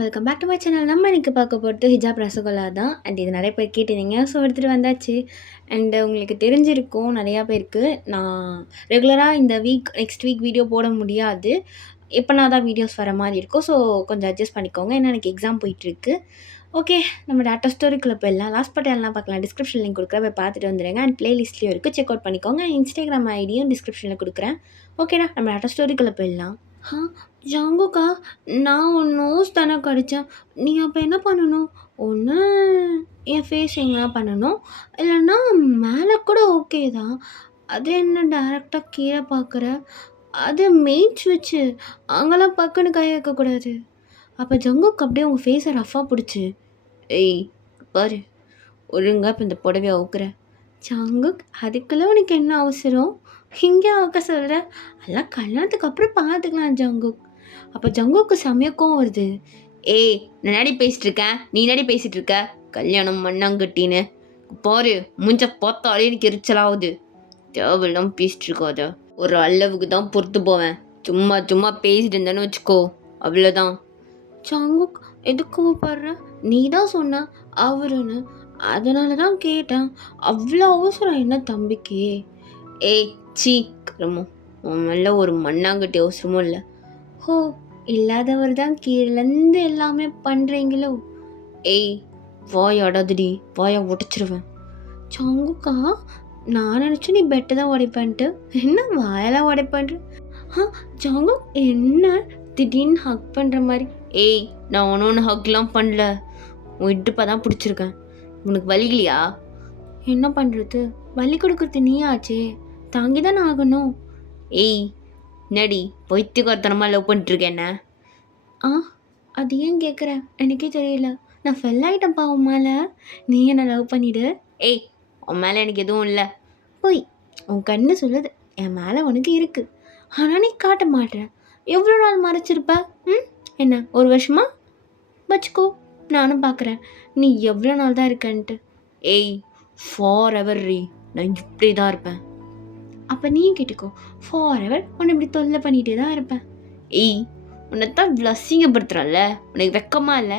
Welcome back to my channel. நம்ம இன்னைக்கு பார்க்க போகிறது ஹிஜாப் ரசகுல்லா தான். அண்ட் இது நிறைய பேர் கேட்டிருந்தீங்க, ஸோ எடுத்துகிட்டு வந்தாச்சு. அண்டு உங்களுக்கு தெரிஞ்சிருக்கும் நிறையா பேருக்கு, நான் ரெகுலராக இந்த நெக்ஸ்ட் வீக் வீடியோ போட முடியாது. எப்போனா தான் வீடியோஸ் வர மாதிரி இருக்கும். ஸோ கொஞ்சம் அட்ஜஸ்ட் பண்ணிக்கோங்க, ஏன்னா எனக்கு எக்ஸாம் போயிட்டுருக்கு. ஓகே, நம்ம டேட்டா ஸ்டோரிக்குள்ளே போயிடலாம். லாஸ்ட் பார்ட் எல்லாம் பார்க்கலாம். டிஸ்கிரிப்ஷன் லிங்க் கொடுக்குறேன், போய் பார்த்துட்டு வந்துடுங்க. அண்ட் பிளேலிஸ்ட்லேயும் இருக்குது, செக் அவுட் பண்ணிக்கோங்க. இன்ஸ்டாகிராம் ஐடியும் டிஸ்கிரிப்ஷனில் கொடுக்குறேன். ஓகேடா, நம்ம டேட்டா ஸ்டோரிக்குள்ளே போயிடலாம். ஜங்குக்கா, நான் உன் நோஸ் தானே கடித்தேன். நீ அப்போ என்ன பண்ணணும்? ஒன்று என் ஃபேஸ் எங்கெல்லாம் பண்ணணும், இல்லைன்னா மேலே கூட ஓகே தான். அது என்ன டேரெக்டாக கீழே பார்க்குற? அது மெயின் ஸ்விட்ச்சு, அங்கெல்லாம் பக்குன்னு கை வைக்கக்கூடாது. அப்போ ஜங்குக்கு அப்படியே உங்கள் ஃபேஸை ரஃபாக பிடிச்சி, ஏய் பாரு, ஒழுங்கா இப்போ இந்த புடவையை அவுக்குற. ஜங்குக், அதுக்குள்ளே உனக்கு என்ன அவசரம்? இங்கே அவுக்க சொல்கிற? அதெல்லாம் கல்யாணத்துக்கு அப்புறம் பார்த்துக்கலாம் ஜங்குக். அப்போ ஜங்குக்கு செமையக்கும் வருது. ஏய், நான் நடி பேசிகிட்டு இருக்கேன், நீ நடி பேசிகிட்டு இருக்க. கல்யாணம் மண்ணாங்கட்டின்னு பாரு, மூஞ்ச பார்த்தாலே எனக்கு எரிச்சலாகுது. தேவையில்லாம பேசிட்டு இருக்காத. ஒரு அளவுக்கு தான் பொறுத்து போவேன். சும்மா சும்மா பேசிட்டு இருந்தேன்னு வச்சுக்கோ, அவ்வளோதான். ஜங்குக், எதுக்கு பாடுற? நீ தான் சொன்ன அவருன்னு, அதனால தான் கேட்டேன். அவ்வளோ அவசரம் என்ன தம்பிக்கு? ஏய் சீ கிரமோ, உன் மேலே ஒரு மண்ணாங்கட்டி அவசரமும் இல்லை. ஹோ, இல்லாதவர் தான் கீழேருந்து எல்லாமே பண்ணுறீங்களோ? ஏய் வாயாடாதடி, வாயா உடைச்சிருவேன். ஜங்குக்கா, நான் நினச்சேன் நீ பெட்டை தான் உடைப்பேன்ட்டு, என்ன வாயெல்லாம் உடைப்பேன்ட்டு. ஜங்குக், என்ன திடீர்னு ஹக் பண்ணுற மாதிரி? ஏய், நான் ஒன்று ஹக்லாம் பண்ணல, உன் இடுப்பாக தான் பிடிச்சிருக்கேன். உனக்கு வலிக்கலையா? என்ன பண்ணுறது, வலி கொடுக்குறது நீ ஆச்சே, தாங்கி தானே ஆகணும். ஏய் நடி, பொய்த்துக்காரத்தனமாக லவ் பண்ணிட்டுருக்கேன் என்ன? அது ஏன் கேட்குற? எனக்கே தெரியல, நான் ஃபெல் ஆகிட்டேன்ப்பா உன் மேலே. நீ என்ன லவ் பண்ணிவிடு. ஏய், உன் மேலே எனக்கு எதுவும் இல்லை. போய் உன் கண்ணு சொல்லுது என் மேலே உனக்கு இருக்குது, ஆனால் நீ காட்ட மாட்டேற. எவ்வளோ நாள் மறைச்சிருப்ப? என்ன, ஒரு வருஷமா? வச்சுக்கோ, நானும் பார்க்குறேன் நீ எவ்வளோ நாள் தான் இருக்கன்ட்டு. ஏய், ஃபார் எவர் ரீ, நான் இப்படி தான் இருப்பேன். அப்போ நீ கேட்டுக்கோ, ஃபார் எவர் உன்னை இப்படி தொல்லை பண்ணிகிட்டே தான் இருப்பேன். ஏய், உன்னை தான் இவ்வளோ அசிங்கப்படுத்துகிறல்ல, உனக்கு வெக்கமா இல்லை?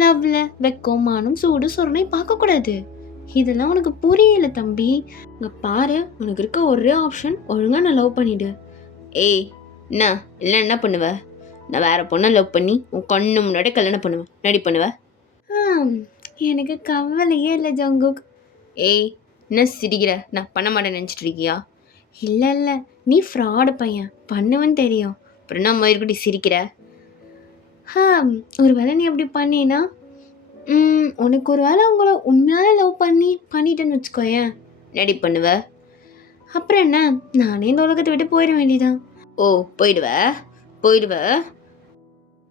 லவ்வில் வெக்கமானும் சூடு சொரணை பார்க்கக்கூடாது. இதெல்லாம் உனக்கு புரியல தம்பி. இங்கே பாரு, உனக்கு இருக்க ஒரே ஆப்ஷன், ஒழுங்காக நான் லவ் பண்ணிவிடு. ஏய் என்ன இல்லை, என்ன பண்ணுவ? நான் வேறு பொண்ணை லவ் பண்ணி உன் கண்ணு முன்னாடி கல்யாணம் பண்ணுவேன், நடி பண்ணுவேன். எனக்கு கவலையே இல்லை ஜங்குக். ஏய் என்ன சிரிக்கிற? நான் பண்ண மாட்டேன்னு நினச்சிட்டு இருக்கியா? இல்லை இல்லை, நீ ஃப்ராடு பையன், பண்ணுவேன்னு தெரியும், அப்புறம் என்ன மறுபடி சிரிக்கிற? ஒரு வேளை நீ அப்படி பண்ணினா, உனக்கு ஒரு வேளை உங்களை உண்மையால லவ் பண்ணிட்டேன்னு வச்சுக்கோயேன், நடி பண்ணுவ. அப்புறம் என்ன, நானே இந்த உலகத்தை விட்டு போயிட வேண்டியதான். ஓ, போயிடுவ?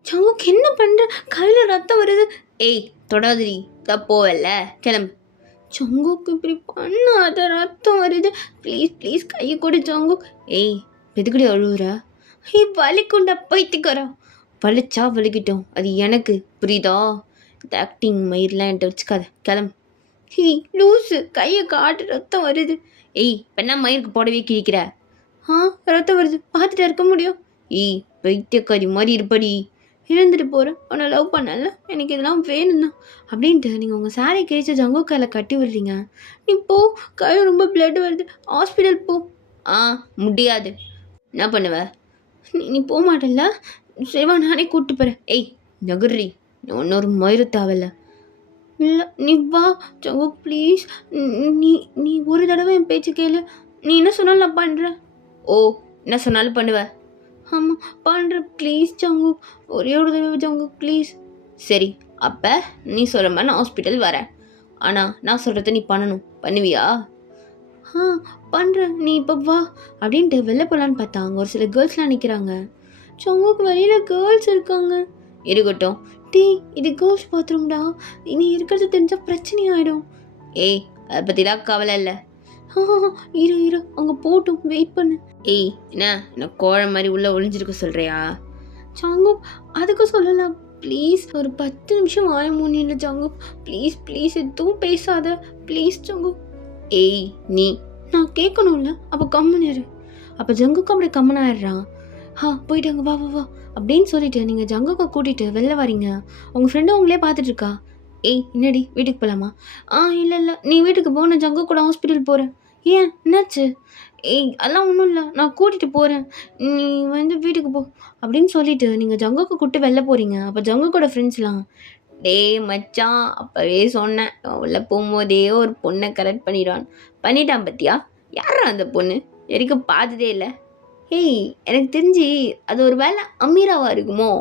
ஜங்குக், என்ன பண்ணுற? கையில் ரத்தம் வருது. ஏய் தொடாதிரி, தான் போவல்ல, கிளம்பு. ஜங்குக், இப்படி பண்ணாத, ரத்தம் வருது, ப்ளீஸ் ப்ளீஸ் கையை கொடு ஜங்குக். ஏய் எதுக்கடி அழுகுற? வலிக்குண்டா பைத்தியக்காரா. வலிச்சா வலிக்கிட்டோம், அது எனக்கு புரியுதா? இந்த ஆக்டிங் மயிரெலாம் என்கிட்ட வச்சுக்காத, கிளம்பு. லூஸு, கையை காட்டு, ரத்தம் வருது. ஏய், பெண்ணா மயிருக்கு போடவே கிழிக்கிற? ரத்தம் வருது, பார்த்துட்டு இருக்க முடியும்? ஏய் பைத்தியக்காரி மாதிரி இருப்படி. இழந்துட்டு போகிறேன், உன்னை லவ் பண்ணல, எனக்கு இதெல்லாம் வேணும் தான் அப்படின்ட்டு நீங்கள் உங்கள் சாரி கிழிச்ச ஜங்குக் கையில் கட்டி விடுறீங்க. நீ போ, கையில் ரொம்ப பிளட் வருது, ஹாஸ்பிட்டல் போ. முடியாது. என்ன பண்ணுவ? நீ போக மாட்டேல்ல? சரிவா, நானே கூப்பிட்டு போகிறேன். ஏய் நகர்றி, இன்னொரு மயிறு தேவையில்ல. இல்லை நீ வா ஜங்குக், ப்ளீஸ். நீ ஒரு தடவை என் பேச்சு கேளு, நீ என்ன சொன்னாலும் நான் பண்ணுறேன். ஓ, என்ன சொன்னாலும் பண்ணுவ? ஆமாம் பண்ணுறேன், ப்ளீஸ் ஜங்குக், ஒரே ஒரு தடவை ஜங்குக், ப்ளீஸ். சரி, அப்போ நீ சொல்கிற மாதிரி நான் ஹாஸ்பிட்டல் வரேன், ஆனால் நான் சொல்கிறத நீ பண்ணணும், பண்ணுவியா? பண்ணுறேன், நீ இப்போ வா அப்படின்ட்டு வெளில போகலான்னு பார்த்தா அங்கே ஒரு சில கேர்ள்ஸ்லாம் நிற்கிறாங்க. ஜங்குக், வெளியில் கேர்ள்ஸ் இருக்காங்க. இருக்கட்டும் டீ, இது கேர்ள்ஸ் பாத்ரூம்டா, நீ இருக்கிறது தெரிஞ்சால் பிரச்சனை ஆகிடும். ஏய், அதை பற்றிலாம் கவலை இல்லை. இரு அங்கே போட்டும், வெயிட் பண்ணு. ஏய் என்ன கோழை மாதிரி உள்ளே ஒளிஞ்சிருக்க சொல்கிறியா? ஜங்குக், அதுக்கு சொல்லலாம், ப்ளீஸ் ஒரு 10 நிமிஷம் வாய மூணியில் ஜங்குக், ப்ளீஸ் ப்ளீஸ், எதுவும் பேசாத ப்ளீஸ் ஜங்குக். ஏய் நான் கேட்கணும்ல, அப்போ கம்முன்னு இரு. அப்போ ஜங்குக் அப்படி கம்மன் ஆயிடுறான். போயிட்டாங்க, வா வா வா அப்படின்னு சொல்லிட்டு நீங்கள் ஜங்குக்கை கூட்டிகிட்டு வெளில வரீங்க. உங்கள் ஃப்ரெண்டு உங்களே பார்த்துட்ருக்கா. ஏய் என்னடி வீட்டுக்கு போகலாமா? இல்லை இல்லை நீ வீட்டுக்கு போ, நான் ஜங்கு கூட ஹாஸ்பிட்டல் போகிறேன். ஏன் என்னாச்சு? ஏய் அதெல்லாம் ஒன்றும் இல்லை, நான் கூட்டிகிட்டு போகிறேன், நீ வீட்டுக்கு போ அப்படின்னு சொல்லிட்டு நீங்கள் ஜங்குக்கு கூப்பிட்டு வெளில போகிறீங்க. அப்போ ஜங்குக்கோட ஃப்ரெண்ட்ஸ்லாம், டேய் மச்சான் அப்போவே சொன்னேன் உள்ள போகும்போதே ஒரு பொண்ணை கரெக்ட் பண்ணிட்டான் பத்தியா? யாரா அந்த பொண்ணு? வரைக்கும் பார்த்ததே இல்லை. ஏய் எனக்கு தெரிஞ்சு அது ஒரு வேளை அமீராவா இருக்குமோ?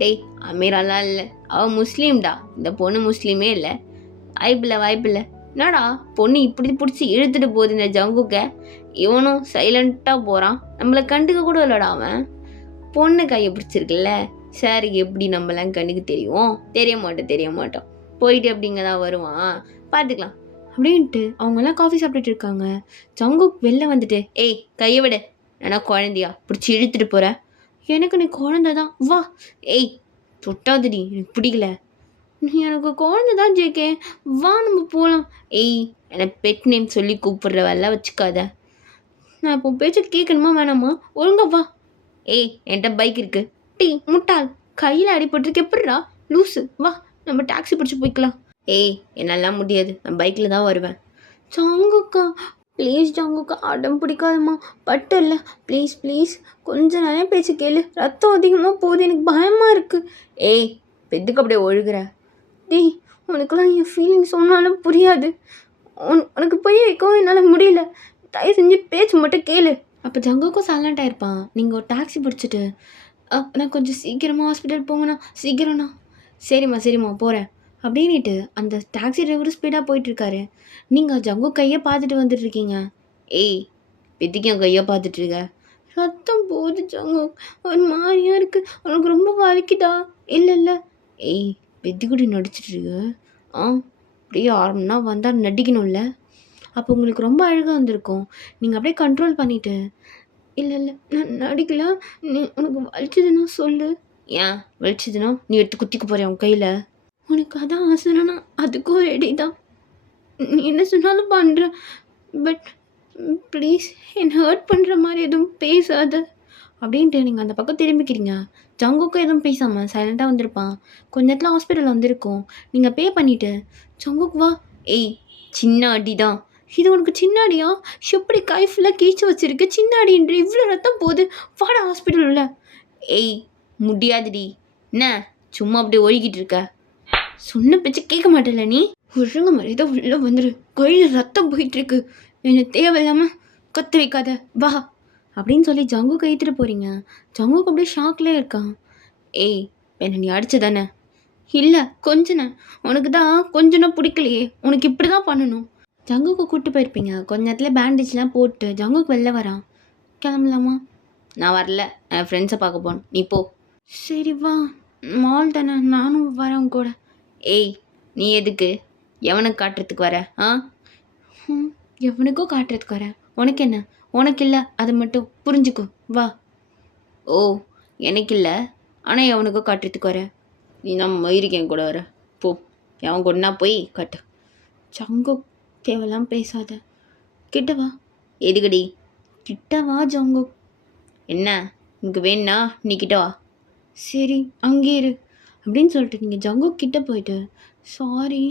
டேய் அமீராலாம் இல்லை, அவள் முஸ்லீம்டா. இந்த பொண்ணு முஸ்லீமே இல்லை. வாய்ப்பில்லை. என்னடா பொண்ணு இப்படி பிடிச்சி இழுத்துட்டு போகுது இந்த ஜங்குக்க. இவனும் சைலண்ட்டாக போகிறான், நம்மளை கண்டுக்க கூட இல்லைடா அவன். பொண்ணு கையை பிடிச்சிருக்குல்ல, சார் எப்படி நம்மளாம் கண்ணுக்கு தெரிய மாட்டோம். போயிட்டு அப்படிங்க தான் வருவான், பார்த்துக்கலாம் அப்படின்ட்டு அவங்கெல்லாம் காஃபி சாப்பிட்டுட்டு இருக்காங்க. ஜங்குக் வெளில வந்துட்டு, ஏய் கையை விட, ஏன்னா குழந்தையா பிடிச்சி இழுத்துட்டு போகிற? எனக்கு நீ குழந்தை தான், வா. ஏய் தொட்டாதுடி, எனக்கு பிடிக்கல. நீ எனக்கு குழந்தை தான் ஜேகே, வா நம்ம போகலாம். ஏய் என்னை பெட் நேம் சொல்லி கூப்பிடுற வேலை வச்சுக்காத. நான் இப்போ பேச்சு கேட்கணுமா வேணாமா? ஒழுங்கா வா. ஏய் என்கிட்ட பைக் இருக்கு. டீ முட்டாள், கையில் அடிபட்டுருக்கு எப்படிடா லூஸு? வா நம்ம டாக்ஸி பிடிச்சி போய்க்கலாம். ஏய் என்னெல்லாம் முடியாது, நான் பைக்கில் தான் வருவேன். ஜங்குக்கா ப்ளீஸ், ஜங்குக்கா அடம் பிடிக்காதம்மா, பட்டு இல்லை ப்ளீஸ் கொஞ்ச நேரம் பேச்சு கேளு, ரத்தம் அதிகமாக போகுது, எனக்கு பயமாக இருக்குது. ஏய் பெத்துக்கு அப்படியே ஒழுகுற? டேய் உனக்குலாம் என் ஃபீலிங் சொன்னாலும் புரியாது, உனக்கு போய் வைக்கவும் என்னால் முடியல, தயவு செஞ்சு பேச்சு மட்டும் கேளு. அப்போ ஜங்குக்கும் சைலண்ட்டாக இருப்பான். நீங்கள் ஒரு டாக்ஸி பிடிச்சிட்டு, நான் கொஞ்சம் சீக்கிரமாக ஹாஸ்பிட்டல் போங்கண்ணா, சீக்கிரம்ண்ணா. சரிம்மா போகிறேன் அப்படின்ட்டு அந்த டாக்ஸி டிரைவரும் ஸ்பீடாக போயிட்டுருக்காரு. நீங்கள் ஜங்கு கையை பார்த்துட்டு வந்துட்டுருக்கீங்க. ஏய் பெத்திக்கு என் கையை பார்த்துட்ருக்க, ரத்தம் போகுது ஜங்கு, ஒரு மாதிரியாக இருக்குது, உனக்கு ரொம்ப வலிக்குதா? இல்லை. ஏய் பெத்திக்குடி நடிச்சிட்ருக்கு. அப்படியே ஆரம்பம்னா வந்தால் நடிக்கணும்ல. அப்போ உங்களுக்கு ரொம்ப அழகாக வந்திருக்கும். நீங்கள் அப்படியே கண்ட்ரோல் பண்ணிவிட்டு, இல்லை நான் நடிக்கல, நீ உனக்கு வலிச்சதுன்னா சொல்லு. ஏன் வலிச்சதுன்னா நீ எடுத்து குத்திக்க போகிறேன் உன் கையில்? உனக்கு அதான் ஆசைனா அதுக்கும் ரெடி தான், நீ என்ன சொன்னாலும் பண்ணுறேன். பட் ப்ளீஸ் என்னை ஹர்ட் பண்ணுற மாதிரி எதுவும் பேசாத அப்படின்ட்டு நீங்கள் அந்த பக்கம் திரும்பிக்கிறீங்க. ஜங்குக்கும் எதுவும் பேசாமல் சைலண்ட்டாக வந்திருப்பான். கொஞ்ச நேரத்தில் ஹாஸ்பிட்டல் வந்திருக்கோம். நீங்கள் பே பண்ணிவிட்டு, ஜங்குக்கு வா. ஏய் சின்ன அடி தான் இது, உனக்கு சின்ன அடியா? எப்படி கை ஃபுல்லாக கீழ்ச்சி வச்சுருக்கு, சின்ன அடின்ற இவ்வளோ ரத்தம் போகுது, வாடா ஹாஸ்பிட்டல் உள்ள. ஏய் முடியாதுடி, என்ன சும்மா அப்படியே ஒழுகிட்டு இருக்க? சொன்ன பேச்சு கேட்க மாட்டேல நீ? ஒழுங்க மாதிரி தான் உள்ளே வந்துடு, கையில் ரத்தம் போயிட்டுருக்கு, என்னை தேவையில்லாமல் கற்று வைக்காத, வா அப்படின்னு சொல்லி ஜங்கு கைத்துட்டு போகிறீங்க. ஜங்குக்கு அப்படியே ஷாக்லேயே இருக்கான். ஏய் என்ன நீ அடிச்சு தானே? இல்லை கொஞ்சம், உனக்கு தான் கொஞ்சம் பிடிக்கலையே, உனக்கு இப்படி தான் பண்ணணும். ஜங்குக்கு கூப்பிட்டு போயிருப்பீங்க. கொஞ்ச நேரத்தில் பேண்டேஜ்லாம் போட்டு ஜங்குக்கு வெளில வரான். கிளம்பலாமா? நான் வரல, என் ஃப்ரெண்ட்ஸை பார்க்க போகணும், நீ போ. சரி வா, மால் தானே, நானும் வரேன் கூட. ஏய் நீ எதுக்கு எவனுக்கு காட்டுறதுக்கு வர? எவனுக்கோ காட்டுறதுக்கு வரேன், உனக்கு என்ன? உனக்கு இல்லை அதை மட்டும் புரிஞ்சுக்கோ, வா. ஓ எனக்கு இல்லை, ஆனால் எவனுக்கோ காட்டுறதுக்கு வர, நீ நான் மயிருக்கேன் கூட வர, போ. எவன் கொண்டா போய் காட்டு. ஜங்கு தேவையெல்லாம் பேசாத, கிட்ட வா. எதுக்கடி கிட்ட வா ஜங்கு? என்ன உனக்கு வேணா நீ கிட்ட வா. சரி அங்கே இரு அப்படின்னு சொல்லிட்டு நீங்கள் ஜங்கு கிட்ட போயிட்டு, சாரி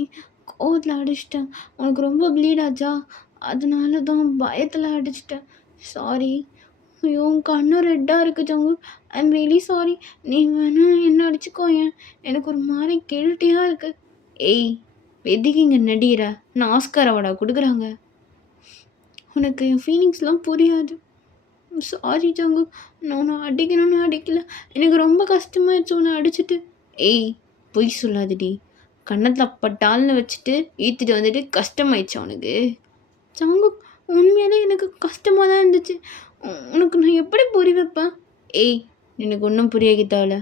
கோவத்தில் அடிச்சிட்டேன், உனக்கு ரொம்ப ப்ளீட் ஆச்சா, அதனால தான் பயத்தில் அடிச்சிட்டேன், சாரி. ஐயோ கண்ணும் ரெட்டாக இருக்குது ஜங்கு, ஐ எம் ரியலி சாரி, நீ வேணா என்ன அடிச்சுக்கோ, எனக்கு ஒரு மாதிரி கில்ட்டியாக இருக்குது. ஏய் எதுக்கு இங்கே நடிகிற? நான் ஆஸ்கார் அவார்டா கொடுக்குறாங்க, உனக்கு என் ஃபீலிங்ஸ்லாம் புரியாது. சாரி ஜங்கு, நான் அடிக்கணும்னு அடிக்கல, எனக்கு ரொம்ப கஷ்டமாயிடுச்சு உன்னை அடிச்சுட்டு. ஏய் பொய் சொல்லாதடி, கன்னத்தில் பட்டால்னு வச்சுட்டு ஈத்துட்டு வந்துட்டு கஷ்டமாயிடுச்சு உனக்கு? ஜங்கு உண்மையாலே எனக்கு கஷ்டமாக தான் இருந்துச்சு, உனக்கு நான் எப்படி புரிய வைப்பேன்? ஏய் எனக்கு ஒன்றும் புரிய தேவையில்ல,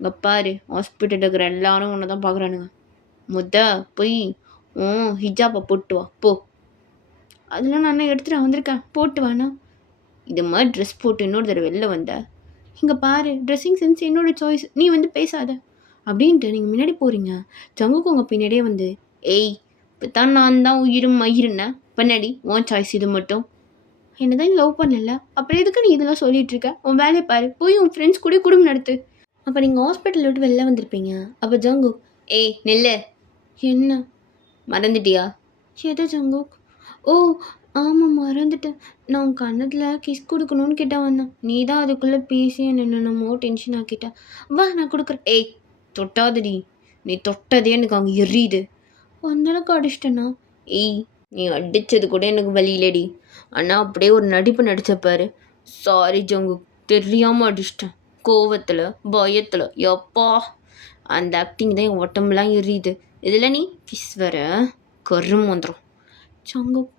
இங்கே பாரு ஹாஸ்பிட்டலில் இருக்கிற எல்லாரும் உன்னை தான் பார்க்குறானுங்க, போய் ஹிஜாப்பை போட்டு வா போ. அதெல்லாம் நான் எடுத்துகிட்டு வந்திருக்கேன், போட்டு வாண்ணா. இது மாதிரி ட்ரெஸ் போட்டு இன்னொரு தடவை வெளில வந்த, இங்கே பாரு ட்ரெஸ்ஸிங் சென்ஸ் என்னோட சாய்ஸ், நீ பேசாத அப்படின்ட்டு நீங்கள் முன்னாடி போகிறீங்க. ஜங்குக்கு உங்கள் பின்னாடியே வந்து, ஏய் இப்போ தான் நான் தான் உயிரும் மயிருன்னேன், பின்னாடி உன் சாய்ஸ் இது மட்டும். என்னதான் நீ லவ் பண்ணல, அப்புறம் எதுக்கு நீ இதெல்லாம் சொல்லிட்டு இருக்க? உன் வேலையை பாரு, போய் உன் ஃப்ரெண்ட்ஸ் கூட குடும்பம் நடத்து. அப்போ நீங்கள் ஹாஸ்பிட்டல் விட்டு வெளில வந்திருப்பீங்க. அப்போ ஜங்குக், ஏய் நெல்லு, என்ன மறந்துட்டியா? எது ஜங்குக்? ஓ ஆமாம் மறந்துட்டேன். நான் உன் கன்னத்தில் கிஸ் கொடுக்கணும்னு கிட்ட வந்தேன். நீ தான் அதுக்குள்ளே பேசி என்னென்னமோ டென்ஷன் ஆக்கிட்ட. வா நான் கொடுக்குறேன். ஏய் தொட்டாதடி, நீ தொட்டதே எனக்கு அங்கே எரியுது. அந்தளவுக்கு அடிச்சிட்டேன்னா? ஏய் நீ அடித்தது கூட எனக்கு வலி இல்லடி, ஆனால் அப்படியே ஒரு நடிப்பு நடிச்சப்பாரு. சாரி ஜங்குக், தெரியாமல் அடிச்சிட்டேன், கோவத்தில் பயத்தில். எப்பா அந்த ஆக்டிங் தான் என் உடம்புலாம் எரியுது. இதில் நீ கிஸ் வர கரும் வந்துடும். ஜங்குக்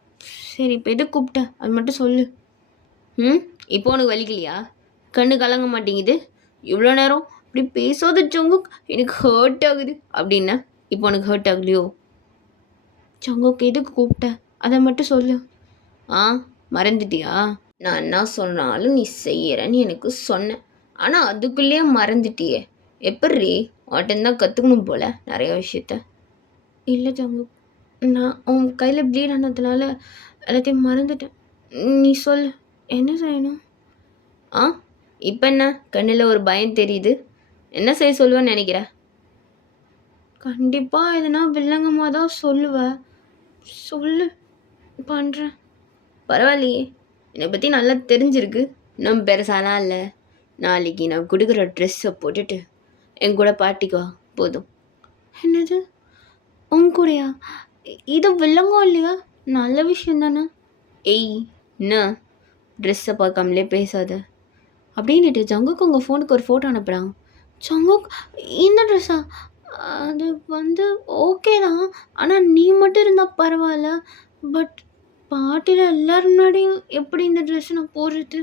சரி இப்போ எது கூப்பிட்ட அது மட்டும் சொல்லு. இப்போ உனக்கு வலிக்கலையா? கண்ணு கலங்க மாட்டேங்குது? இவ்வளோ நேரம் இப்படி பேசாத ஜங்குக், எனக்கு ஹர்ட் ஆகுது அப்படின்னா இப்போ உனக்கு ஹர்ட் ஆகலையோ? ஜங்குக் எதுக்கு கூப்பிட்ட அதை மட்டும் சொல்லு. மறந்துட்டியா? நான் என்ன சொன்னாலும் நீ செய்யறன்னு எனக்கு சொன்னேன், ஆனால் அதுக்குள்ளேயே மறந்துட்டியே. எப்படி உன்கிட்டந்தான் கற்றுக்கணும் போல நிறைய விஷயத்த. இல்லை ஜங்குக், நான் உன் கையில் ப்ளீட் ஆனதுனால எல்லாத்தையும் மறந்துட்டேன். நீ சொல்லு என்ன செய்யணும்? இப்போ என்ன கண்ணில் ஒரு பயம் தெரியுது, என்ன செய்ய சொல்லுவேன்னு நினைக்கிற? கண்டிப்பாக எதுனா வில்லங்கமாக தான் சொல்லுவேன், சொல்லு பண்ணுறேன். பரவாயில்லையே, என்னை பற்றி நல்லா தெரிஞ்சிருக்கு. நம்ம பெருசாலாம் இல்லை. நாளைக்கு நான் கொடுக்குற ட்ரெஸ்ஸை போட்டுட்டு என் கூட பார்ட்டிக்குவா போதும். என்னது உன் கூடயா? இது வில்லங்கம் இல்லையா? நல்ல விஷயம் தானே. ஏய் என்ன ட்ரெஸ்ஸை பார்க்காமலே பேசாத அப்படின்ட்டு ஜங்குக்கு உங்கள் ஃபோனுக்கு ஒரு ஃபோட்டோ அனுப்புகிறாங்க. ஜங்குக் இந்த ட்ரெஸ்ஸா? அது ஓகே தான், ஆனால் நீ மட்டும் இருந்தால் பரவாயில்ல, பட் பார்ட்டியில் எல்லோரும் முன்னாடியும் எப்படி இந்த ட்ரெஸ் நான் போடுறது?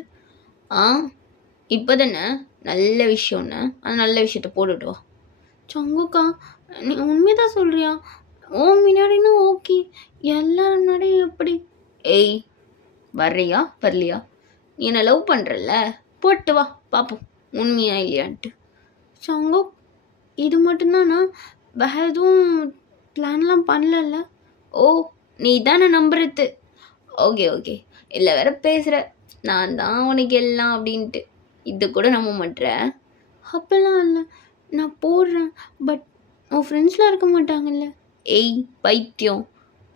இப்போ தானே நல்ல விஷயம்னு அந்த நல்ல விஷயத்த போட்டுட்டு வா. ஜங்குக்கா நீ உண்மைதான் சொல்கிறியா? முன்னாடினா ஓகே, எல்லாரும் முன்னாடியும் எப்படி? ஏய் வர்றியா வரலையா? நீ என்ன லவ் பண்ணுறல்ல, போட்டு வா பார்ப்போம் உண்மையா இல்லையான்ட்டு. ஜங்குக் இது மட்டும்தானா? வேறு எதுவும் பிளான்லாம் பண்ணல? நீ தானே நம்புறது. ஓகே இல்லை வேற பேசுகிற, நான் தான் உனக்கு எல்லாம் அப்படின்ட்டு. இது கூட நம்ப மாட்டேற? அப்பெல்லாம் இல்லை, நான் போடுறேன், பட் உன் ஃப்ரெண்ட்ஸ்லாம் இருக்க மாட்டாங்கல்ல? ஏய் பைத்தியம்,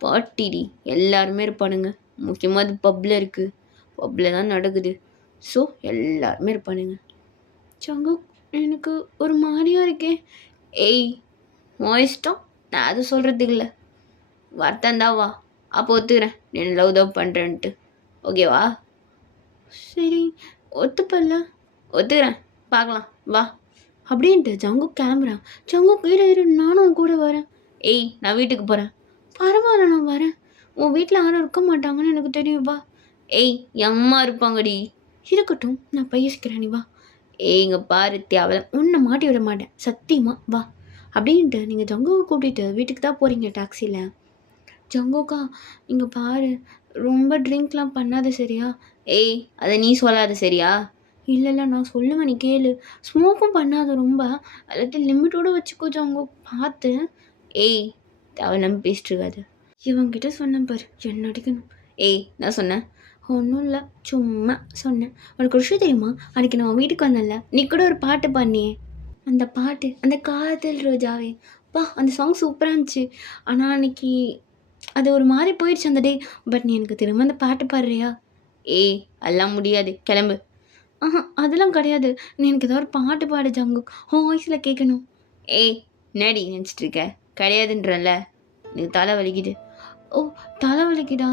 பார்ட்டிடி எல்லாருமே இருப்பானுங்க. முக்கியமாக அது பப்பில் இருக்குது, பப்பில் தான் நடக்குது. ஸோ எல்லாருமே இருப்பானுங்க. ஜங்குக் எனக்கு ஒரு மாதிரியாக இருக்கே. ஏய் உன் இஷ்டம், நான் அது சொல்கிறதுக்கு இல்லை. வருத்தந்தா வா, அப்போ ஒத்துக்கிறேன் நீ லவ் தான் பண்ணுறேன்ட்டு. ஓகேவா? சரி ஒத்துப்பல்ல? ஒத்துக்கிறேன், பார்க்கலாம் வா அப்படின்ட்டு ஜங்குக் கிளம்புறான். ஜங்குக் இரு நானும் கூட வரேன். ஏய் நான் வீட்டுக்கு போகிறேன். பரவாயில்ல நான் வரேன், உன் வீட்டில் யாரும் இருக்க மாட்டாங்கன்னு எனக்கு தெரியும், வா. ஏய் அம்மா இருப்பாங்கடி. இருக்கட்டும் நான் பையசிக்கிறேன், நீ வா. இங்கே பாரு தேவலை, உன்னை மாட்டி விட மாட்டேன் சத்தியமா, வா அப்படின்ட்டு நீங்கள் ஜங்குவை கூட்டிகிட்டு வீட்டுக்கு தான் போகிறீங்க டாக்ஸியில். ஜங்குக்கா இங்கே பாரு, ரொம்ப ட்ரிங்க்லாம் பண்ணாத சரியா? ஏய் அதை நீ சொல்லாத சரியா? இல்லை நான் சொல்லுவேன், நீ கேளு. ஸ்மோக்கும் பண்ணாத ரொம்ப, எல்லாத்தையும் லிமிட்டோடு வச்சுக்கோ ஜங்கு, பார்த்து. ஏய் தேவையில்லாமல் பேசிட்டு இருக்காது. இவங்கிட்ட சொன்னேன் பாரு என்ன அடிக்கணும். ஏய் நான் சொன்னேன் ஒன்றும் இல்லை, சும்மா சொன்னேன். உனக்கு ஒரு விஷயம் தெரியுமா? அன்றைக்கி நான் வீட்டுக்கு வந்தேன்ல, நீ கூட ஒரு பாட்டு பாடினியே, அந்த பாட்டு அந்த காதல் ரோஜாவே பா, அந்த சாங் சூப்பராக இருந்துச்சு. ஆனால் அன்றைக்கி அது ஒரு மாதிரி போயிடுச்சு அந்த டே. பட் நீ எனக்கு திரும்ப அந்த பாட்டு பாடுறியா? ஏய் அதெல்லாம் முடியாது, கிளம்பு. அதெல்லாம் கிடையாது, நீ எனக்கு ஏதாவது ஒரு பாட்டு பாடு ஜங்குக், வாய்ஸில் கேட்கணும். ஏய் என்னடி நினச்சிட்டு இருக்க? கிடையாதுன்றல, எனக்கு தலை வலிக்குது. ஓ தலை வலிக்குதா?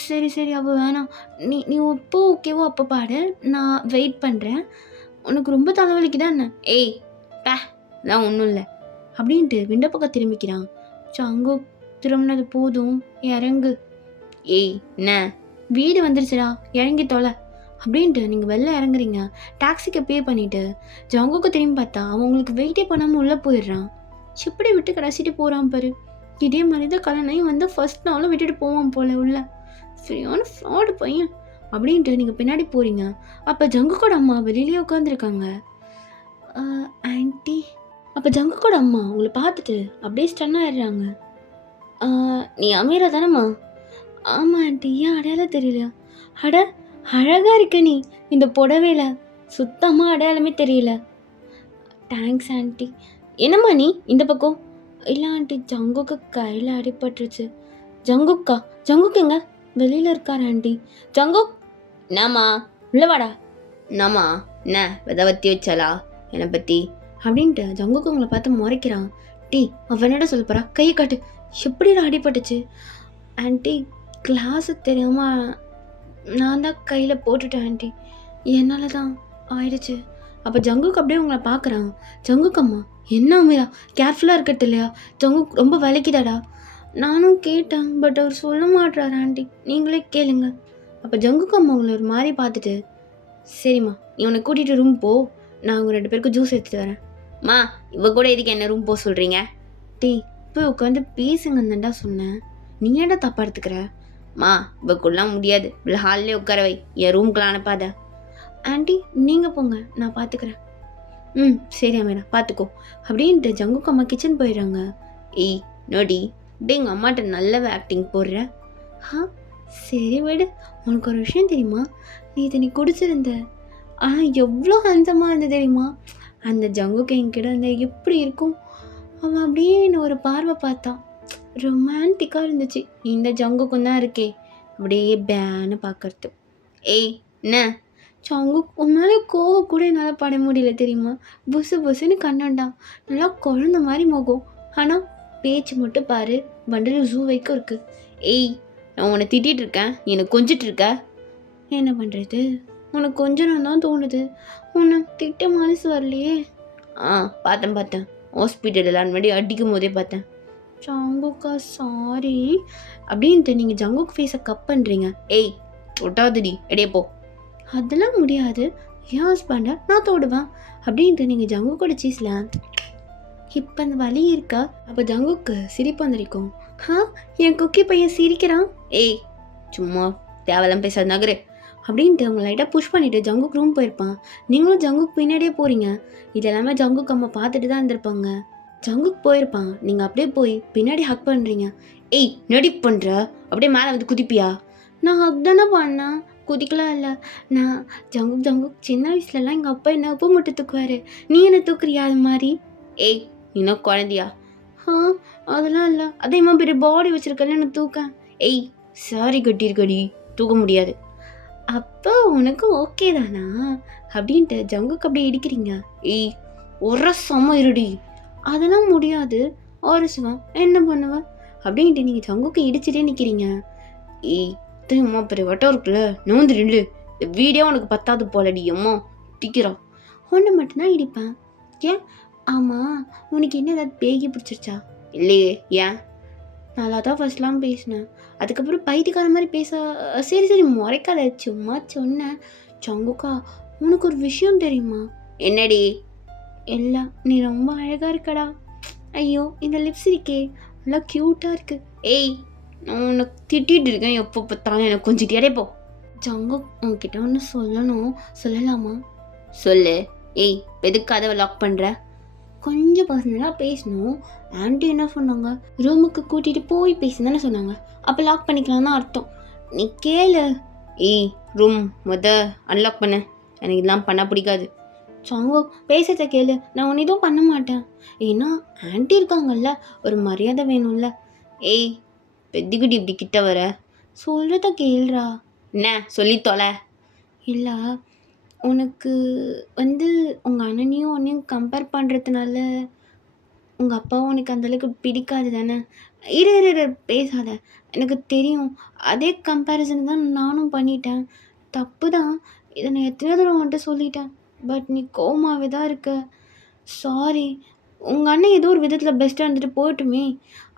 சரி அப்போ வேணாம், நீ எப்போ ஓகேவோ அப்போ பாடு, நான் வெயிட் பண்ணுறேன். உனக்கு ரொம்ப தலைவலிக்குதா என்ன? ஏய் பே அதான் ஒன்றும் இல்லை அப்படின்ட்டு விண்டோ பக்கம் திரும்பிக்கிறான். ஜங்குக் திரும்பினது போதும், இறங்கு. ஏய் என்ன வீடு வந்துருச்சுடா, இறங்கி தொலை அப்படின்ட்டு நீங்கள் வெளில இறங்குறீங்க. டாக்ஸிக்கு பே பண்ணிவிட்டு ஜங்குக்கு திரும்பி பார்த்தா அவங்களுக்கு வெயிட்டே பண்ணாமல் உள்ளே போயிடுறான். சிப்படி விட்டு கடைசிட்டு போகிறான் பாரு. இதே மாதிரி தான் கல்யாணம் வந்து ஃபர்ஸ்ட் நாளும் விட்டுட்டு போவான் போல உள்ள. சரியான ஃப்ராடு பையன் அப்படின்ட்டு நீங்கள் பின்னாடி போகிறீங்க. அப்போ ஜங்குக்கோட அம்மா வெளியிலேயே உட்காந்துருக்காங்க. ஆன்ட்டி. அப்போ ஜங்குக்கோட அம்மா உங்களை பார்த்துட்டு அப்படியே ஸ்டன் ஆயிடுறாங்க. நீ அமீரா தானம்மா? ஆமாம் ஆண்டி, ஏன் அடையாளம் தெரியலையா? அட அழகா இருக்க நீ இந்த புடவையில. சுத்தமா அடையாளமே தெரியல. Thanks aunty. என்னம்மா நீ இந்த பக்கம்? இல்ல ஆண்டி, ஜங்குக்கு கையில் அடிபட்டுருச்சு. ஜங்குக்கா? ஜங்குக்கு எங்க? வெளியில இருக்காரு ஆண்டி. ஜங்குக், என்னம்மா உள்ள வாடா. என்னம்மா, என்ன வித வத்தி வச்சாலா என்னை பற்றி அப்படின்ட்டு ஜங்குக்கு உங்களை பார்த்து முறைக்கிறான். டீ அவன் என்னடா சொல்ல போறா? கையை காட்டு. எப்படிடா அடிபட்டுச்சு? ஆண்டி, கிளாஸு தெரியாமல் நான் தான் கையில் போட்டுட்டேன் ஆண்டி, என்னால் தான் ஆயிடுச்சு. அப்போ ஜங்குக்கு அப்படியே உங்களை பார்க்குறான். ஜங்குக்கு அம்மா, என்ன அம்மையா கேர்ஃபுல்லாக இருக்கிறது இல்லையா? ஜங்குக் ரொம்ப வலிக்குதாடா. நானும் கேட்டேன், பட் அவர் சொல்ல மாட்டார் ஆண்டி, நீங்களே கேளுங்க. அப்போ ஜங்குக்கு அம்மா உங்களை ஒரு மாதிரி பார்த்துட்டு, சரிம்மா நீ உன்னை கூட்டிகிட்டு ரூம் போ, நான் உங்கள் 2 பேருக்கும் ஜூஸ் எடுத்துகிட்டு வரேன். மா இவ கூட எதுக்கு என்ன ரூம் போக சொல்கிறீங்க? டீ போய் உட்காந்து பேசுங்கன்னு தான்டா சொன்னேன், நீ ஏன்டா தப்பாக எடுத்துக்கிற? மா இவ கூடலாம் முடியாது, இவ்வளோ ஹால்லே உட்கார வை, என் ரூம்க்கெலாம் அனுப்பாத. ஆண்டி நீங்கள் போங்க, நான் பார்த்துக்கிறேன். சரி அமீரா பார்த்துக்கோ அப்படின்ட்டு ஜங்குக்கு அம்மா கிச்சன் போயிடுறாங்க. ஏய் நோடி, இப்படி எங்கள் அம்மாட்ட நல்ல ஆக்டிங் போடுற. சரி விடு. உனக்கு ஒரு விஷயம் தெரியுமா? நீ இதை நீ குடிச்சிருந்த, ஆனால் எவ்வளோ ஹேண்ட்ஸமாக இருந்தது தெரியுமா? அந்த ஜங்குக்கு என்கிட்ட இருந்த எப்படி இருக்கும்? அவன் அப்படியே என்ன ஒரு பார்வை பார்த்தான், ரொமான்டிக்காக இருந்துச்சு. இந்த ஜங்குக்கும் தான் இருக்கே அப்படியே பேன்னு பார்க்கறது. ஏய் என்ன ஜங்குக், உன் மேலே கோவம் கூட என்னால் பட முடியல தெரியுமா? புசு புசுன்னு கண்ணாண்டா, நல்லா குழந்த மாதிரி முகம், ஆனால் பேச்சு மட்டும் பாரு வண்டல் ஜூ வைக்கும் இருக்குது. ஏய் நான் உன்னை திட்டிகிட்டு இருக்கேன், எனக்கு கொஞ்சிட்டு இருக்க. என்ன பண்ணுறது, உனக்கு கொஞ்சம் தான் தோணுது, உன்னை திட்ட மனசு வரலையே. பார்த்தேன் ஹாஸ்பிட்டலில் முன்னாடி அடிக்கும் போதே பார்த்தேன். ஜங்குக்கா சாரி அப்படின்ட்டு நீங்கள் ஜங்குக் ஃபேஸை கப் பண்ணுறீங்க. ஏய் ஒட்டாதுடி, எடையே போ. அதெல்லாம் முடியாது, என் ஹஸ்பண்டை நான் தோடுவேன் அப்படின்ட்டு நீங்கள் ஜங்குக்கோட சீஸில் இப்போ அந்த வலி இருக்கா? அப்போ ஜங்குக்கு சிரிப்பு வந்துருக்கும். என் குக்கி பையன் சிரிக்கிறான். ஏய் சும்மா தேவையெல்லாம் பேசாத நகரு அப்படின்ட்டு அவங்க லைட்டாக புஷ் பண்ணிவிட்டு ஜங்குக் ரூம் போயிருப்பான். நீங்களும் ஜங்குக் பின்னாடியே போகிறீங்க. இது எல்லாமே ஜங்குக் அம்மா பார்த்துட்டு தான் இருந்திருப்பாங்க. ஜங்குக் போயிருப்பான், நீங்கள் அப்படியே போய் பின்னாடி ஹக் பண்ணுறீங்க. ஏய் நடி பண்ணுற, அப்படியே மேலே வந்து குதிப்பியா? நான் ஹக் தானே பண்ணேன், குதிக்கலாம் இல்லை. நான் ஜங்குக் சின்ன வயசுலலாம் எங்கள் அப்பா என்ன உப்பு மட்டும் தூக்குவார், நீ என்ன தூக்குறியா அது மாதிரி? ஏய் இன்னும் குழந்தையா? அதெல்லாம் இல்லை, அதேமா பெரிய பாடி வச்சுருக்கல என்ன தூக்க. ஏய் சாரி கட்டியிருக்கடி, தூக்க முடியாது. அப்போ உனக்கு ஓகே தானா அப்படின்ட்டு ஜங்குக்கு அப்படியே இடிக்கிறீங்க. ஏய் ஒரு சம இருடி. அதெல்லாம் முடியாது, ஒரசுவேன், என்ன பண்ணுவேன் அப்படின்ட்டு நீங்கள் ஜங்குக்கு இடிச்சிட்டே நிற்கிறீங்க. ஏய் அம்மா பெரிய வட்டம் இருக்குல்ல, நோந்து நில்லு, இந்த வீடியோ உனக்கு பத்தாது போலடி. அம்மா டிக்கிறா. ஒன்று மட்டும்தான் இடிப்பேன். ஏன்? ஆமாம் உனக்கு என்ன ஏதாவது பேகி பிடிச்சிருச்சா? இல்லையே. ஏன்? நல்லா தான் ஃபர்ஸ்ட்லாம் பேசினேன், அதுக்கப்புறம் பைத்தியக்கார மாதிரி பேச. சரி முறைக்காத, சும்மா சொன்னேன். ஜங்குக்கா உனக்கு ஒரு விஷயம் தெரியுமா? என்னடி? இல்லை நீ ரொம்ப அழகாக இருக்கடா. ஐயோ இந்த லிப்ஸ்டிக்கே நல்லா க்யூட்டாக இருக்குது. ஏய் நான் உனக்கு திட்டிகிட்டு இருக்கேன், எப்போ பார்த்தாலும் எனக்கு கொஞ்சம் இடைப்போ. ஜங்குக் உன்கிட்ட ஒன்று சொல்லணும், சொல்லலாமா? சொல்லு. ஏய் எதுக்கு கதவை லாக் பண்ணுற? கொஞ்சம் பர்சனலாக பேசணும். ஆண்டி என்ன சொன்னாங்க, ரூமுக்கு கூட்டிகிட்டு போய் பேசுதானே சொன்னாங்க, அப்போ லாக் பண்ணிக்கலாம் தான் அர்த்தம். நீ கேளு. ஏய் ரூம் அன்லாக் பண்ண, எனக்கு இதெல்லாம் பண்ண பிடிக்காது. சாங்கோ பேசுறத கேளு, நான் ஒன்று எதுவும் பண்ண மாட்டேன். ஏன்னா ஆண்டி இருக்காங்கல்ல, ஒரு மரியாதை வேணும்ல. ஏய் பெத்திக்குட்டி இப்படி கிட்ட வர, சொல்கிறத கேள்றா. என்ன சொல்லி தொலை. இல்லை உனக்கு உங்கள் அண்ணனையும் உன்னையும் கம்பேர் பண்ணுறதுனால உங்கள் அப்பாவும் உனக்கு அந்தளவுக்கு பிடிக்காது தானே? இரு பேசாத, எனக்கு தெரியும். அதே கம்பேரிசன் தான் நானும் பண்ணிட்டேன், தப்பு தான். இதை நான் எத்தனை தூரம் வந்துட்டு சொல்லிட்டேன், பட் நீ கோமாவே தான் இருக்க. சாரி. உங்கள் அண்ணன் ஏதோ ஒரு விதத்தில் பெஸ்ட்டாக இருந்துட்டு போகட்டுமே,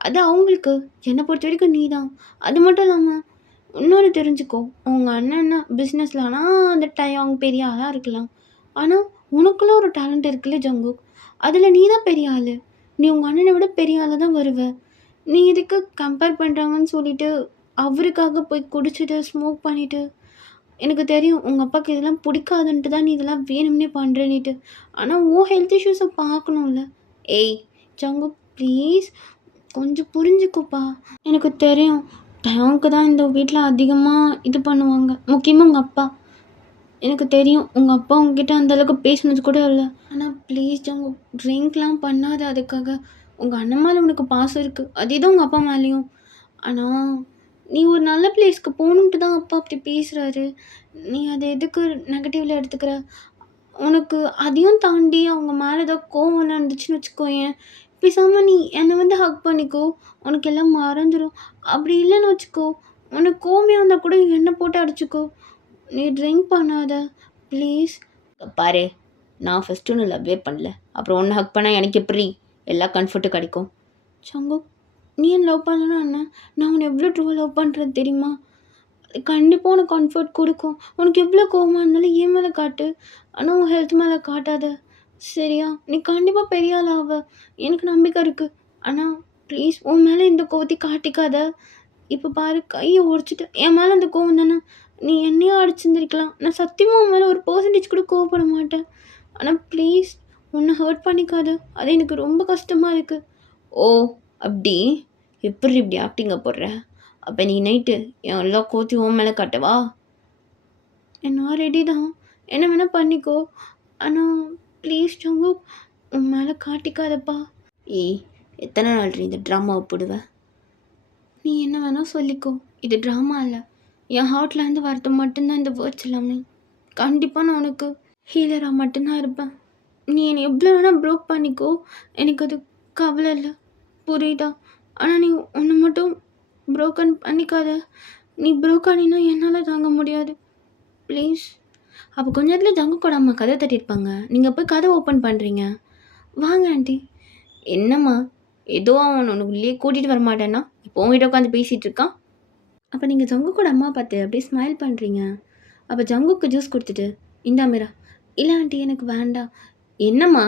அது அவங்களுக்கு. என்னை பொறுத்த வரைக்கும் நீ தான். அது மட்டும் இல்லாமல் இன்னொன்று தெரிஞ்சுக்கோ, உங்கள் அண்ணன்னா பிஸ்னஸில் ஆனால் அந்த அவங்க பெரிய ஆளாக இருக்கலாம், ஆனால் உனக்குள்ள ஒரு டேலண்ட் இருக்குல்ல ஜங்குக், அதில் நீ தான் பெரிய ஆள். நீ உங்கள் அண்ணனை விட பெரிய ஆளாக தான் வருவ. நீ இதுக்கு கம்பேர் பண்ணுறாங்கன்னு சொல்லிட்டு அவருக்காக போய் குடிச்சிட்டு ஸ்மோக் பண்ணிவிட்டு, எனக்கு தெரியும் உங்கள் அப்பாவுக்கு இதெல்லாம் பிடிக்காதுன்ட்டு தான் நீ இதெல்லாம் வேணும்னே பண்ணுறேன்னிட்டு. ஆனால் ஹெல்த் இஷ்யூஸை பார்க்கணும்ல. ஏய் ஜங்குக் ப்ளீஸ் கொஞ்சம் புரிஞ்சுக்கோப்பா. எனக்கு தெரியும் டேங்க்கு தான் இந்த வீட்டில் அதிகமாக இது பண்ணுவாங்க, முக்கியமாக உங்கள் அப்பா. எனக்கு தெரியும் உங்கள் அப்பா உங்ககிட்ட அந்த அளவுக்கு பேசினது கூட இல்ல. ஆனா ப்ளீஸ் ஜங்கு ட்ரிங்க்லாம் பண்ணாத அதுக்காக. உங்கள் அண்ணன் மேலே உனக்கு பாசம் இருக்குது, அதே தான் உங்கள் அப்பா மேலேயும். ஆனா நீ ஒரு நல்ல பிளேஸ்க்கு போகணுன்ட்டு தான் அப்பா அப்படி பேசுகிறாரு. நீ அதை எதுக்கு நெகட்டிவ்ல எடுத்துக்கிற? உனக்கு அதையும் தாண்டி அவங்க மேலே ஏதோ கோவம்லாம் இருந்துச்சுன்னு வச்சுக்கோயேன், பேசாம நீ என்னை வந்து ஹக் பண்ணிக்கோ. உனக்கு எல்லாம் மறந்துடும். அப்படி இல்லைன்னு வச்சுக்கோ, உனக்கு கோவமே வந்தால் கூட என்னை போட்டு அடிச்சுக்கோ. நீ ட்ரிங்க் பண்ணாத ப்ளீஸ். பாரு, நான் ஃபஸ்ட்டு ஒன்று லவ்வே பண்ணல. அப்புறம் ஒன்று ஹக் பண்ணால் எனக்கு எப்படி எல்லா கம்ஃபர்ட்டும் கிடைக்கும்? சங்கு, நீ என்ன லவ் பண்ணலன்னா என்ன? நான் உன்னை எவ்வளோ ட்ரூவாக லவ் பண்ணுறது தெரியுமா? கண்டிப்பாக உனக்கு கம்ஃபர்ட் கொடுக்கும். உனக்கு எவ்வளோ கோவமாக இருந்தாலும் என் மேலே காட்டு, ஆனால் உன் ஹெல்த் மேலே காட்டாத. சரியா? நீ கண்டிப்பாக பெரிய ஆள் ஆவ, எனக்கு நம்பிக்கை இருக்குது. ஆனால் ப்ளீஸ் உன் மேலே இந்த கோவத்தையும் காட்டிக்காத. இப்போ பாரு, கையை உடச்சிட்டு என் மேலே அந்த கோவம் தானே, நீ என்னையும் அடிச்சிருந்துருக்கலாம். நான் சத்தியமாக உன் மேலே ஒரு பர்சன்டேஜ் கூட கோவப்பட மாட்டேன். ஆனால் ப்ளீஸ் உன்னை ஹர்ட் பண்ணிக்காத. அது எனக்கு ரொம்ப கஷ்டமாக இருக்குது. ஓ அப்படி? எப்படி இப்படி ஆக்டிங்க போடுற? அப்போ நீ நைட்டு என் எல்லா கோத்தையும் உன் மேலே காட்டவா? நான் ரெடி தான், என்ன வேணால் பண்ணிக்கோ. ஆனால் ப்ளீஸ் ஜங்கு உன் மேலே காட்டிக்காதப்பா. ஏய், எத்தனை நாள் இந்த ட்ராமாவை போடுவ? நீ என்ன வேணால் சொல்லிக்கோ, இது ட்ராமா இல்லை. என் ஹார்ட்லேருந்து வரது மட்டும்தான் இந்த வேர்ட்ஸ் எல்லாமே. கண்டிப்பாக நான் உனக்கு ஹீலராக மட்டும்தான் இருப்பேன். நீ என்னை எவ்வளோ வேணால் ப்ரோக் பண்ணிக்கோ, எனக்கு அது கவலை இல்லை, புரியுதா? ஆனால் நீ உன்னை மட்டும் ப்ரோக்கன் பண்ணிக்காத. நீ ப்ரோக் ஆனினா என்னால் தாங்க முடியாது, ப்ளீஸ். அப்போ கொஞ்ச நேரத்தில் ஜங்கு கூட அம்மா கதை தட்டியிருப்பாங்க, நீங்கள் போய் கதை ஓப்பன் பண்ணுறீங்க. வாங்க ஆண்டி. என்னம்மா, ஏதோ அவன் உனக்கு உள்ளே கூட்டிகிட்டு வர மாட்டேன்னா இப்போ உங்ககிட்ட உட்காந்து பேசிகிட்டு இருக்கான். அப்போ நீங்கள் ஜங்கு கூட அம்மா பார்த்து அப்படியே ஸ்மைல் பண்ணுறீங்க. அப்போ ஜங்குக்கு ஜூஸ் கொடுத்துட்டு, இந்தா மீரா. இல்லை ஆண்டி, எனக்கு வேண்டாம். என்னம்மா,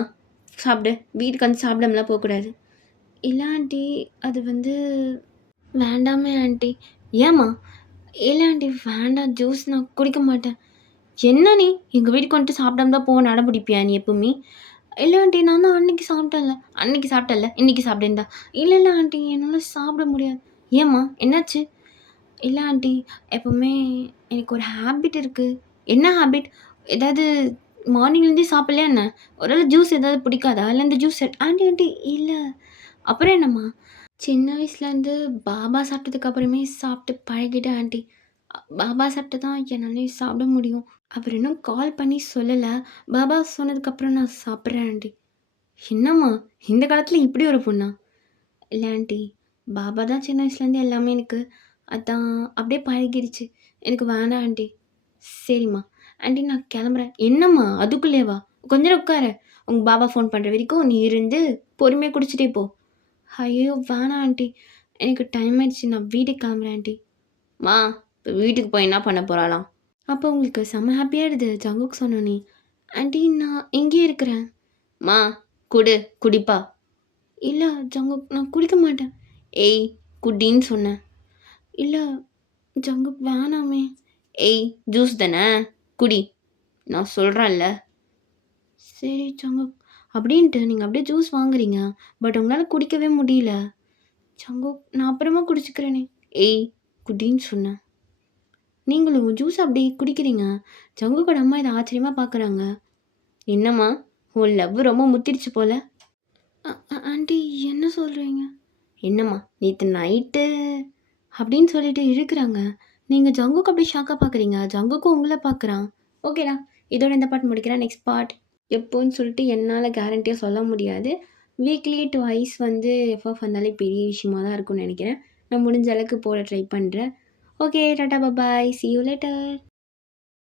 சாப்பிடு, வீட்டுக்கு வந்து சாப்பிடாமலாம் போகக்கூடாது. இல்லை ஆண்டி, அது வந்து வேண்டாமே ஆண்டி. ஏம்மா? இல்லை ஆண்டி, வேண்டாம், ஜூஸ் நான் குடிக்க மாட்டேன். என்ன நீ எங்கள் வீட்டுக்கு வந்துட்டு சாப்பிடாம தான் போக நடம் பிடிப்பியா நீ எப்பவுமே? இல்லை ஆண்டி, நான் தான் அன்னைக்கு சாப்பிட்டேன்ல. அன்னைக்கு சாப்பிட்டேன்ல, இன்னைக்கு சாப்பிட்டேன்டா. இல்லை இல்லை ஆண்டி, என்னால் சாப்பிட முடியாது. ஏம்மா, என்னாச்சு? இல்லை ஆண்டி, எப்போவுமே எனக்கு ஒரு ஹேபிட் இருக்குது. என்ன ஹேபிட்? ஏதாவது மார்னிங்லேருந்தே சாப்பிட்லையா என்ன? ஒருவேளை ஜூஸ் ஏதாவது பிடிக்காதா? இல்லை இந்த ஜூஸ் ஆண்டி ஆண்டி இல்லை. அப்புறம் என்னம்மா? சின்ன வயசுலேருந்து பாபா சாப்பிட்டதுக்கு அப்புறமே சாப்பிட்டு பழகிட்டேன் ஆண்டி. பாபா சாப்பிட்டு தான் என்னாலே சாப்பிட முடியும். அவர் இன்னும் கால் பண்ணி சொல்லலை. பாபா சொன்னதுக்கப்புறம் நான் சாப்பிட்றேன் ஆண்டி. என்னம்மா, இந்த காலத்தில் இப்படி ஒரு பொண்ணா? இல்லை ஆண்டி, பாபா தான் சின்ன வயசுலேருந்து எல்லாமே எனக்கு. அதான் அப்படியே பழகிடுச்சு. எனக்கு வேணாம் ஆண்டி. சரிம்மா. ஆண்டி, நான் கிளம்புறேன். என்னம்மா அதுக்குள்ளேவா? கொஞ்ச நேரம் உட்கார. உங்கள் பாபா ஃபோன் பண்ணுற வரைக்கும் நீ இருந்து பொறுமையாக குடிச்சிட்டே போ. ஐயோ வேணாம் ஆண்டி, எனக்கு டைம் ஆயிடுச்சு, நான் வீட்டுக்கு கிளம்புறேன் ஆண்டி. மா, இப்போ வீட்டுக்கு போய் என்ன பண்ண போகிறாளாம்? அப்போ உங்களுக்கு செம்ம ஹாப்பியாகிடுது ஜங்குக்கு சொன்னோன்னே. ஆண்டி, நான் இங்கேயே இருக்கிறேன். மா, குடு, குடிப்பா. இல்லை ஜங்குக், நான் குடிக்க மாட்டேன். ஏய், குடின்னு சொன்னேன். இல்லை ஜங்குக், வேணாமே. ஏய், ஜூஸ் தானே, குடி, நான் சொல்கிறேன்ல. சரி ஜங்குக். அப்படின்ட்டு நீங்கள் அப்படியே ஜூஸ் வாங்குறீங்க, பட் உங்களால் குடிக்கவே முடியல. ஜங்குக், நான் அப்புறமா குடிச்சுக்கிறேனே. ஏய், குடின்னு சொன்னேன். நீங்களும் ஜூஸ் அப்படியே குடிக்கிறீங்க. ஜங்குக்கோட அம்மா இதை ஆச்சரியமாக பார்க்குறாங்க. என்னம்மா, உன் லவ் ரொம்ப முத்திடுச்சு போல. ஆண்டி, என்ன சொல்கிறீங்க? என்னம்மா, நேற்று நைட்டு அப்படின்னு சொல்லிட்டு இருக்கிறாங்க. நீங்கள் ஜங்குக்கு அப்படியே ஷாக்காக பார்க்குறீங்க, ஜங்குக்கும் உங்களை பார்க்குறான். ஓகேடா, இதோட இந்த பார்ட் முடிக்கிறேன். நெக்ஸ்ட் பார்ட் எப்போன்னு சொல்லிட்டு என்னால் கேரண்டியாக சொல்ல முடியாது. வீக்லி ட்வைஸ் வந்து எஃப்எஃப் வந்தாலே பெரிய விஷயமா தான் இருக்கும்னு நினைக்கிறேன். நான் முடிஞ்ச அளவுக்கு போட ட்ரை பண்ணுறேன். Okay, tata, bye, see you later.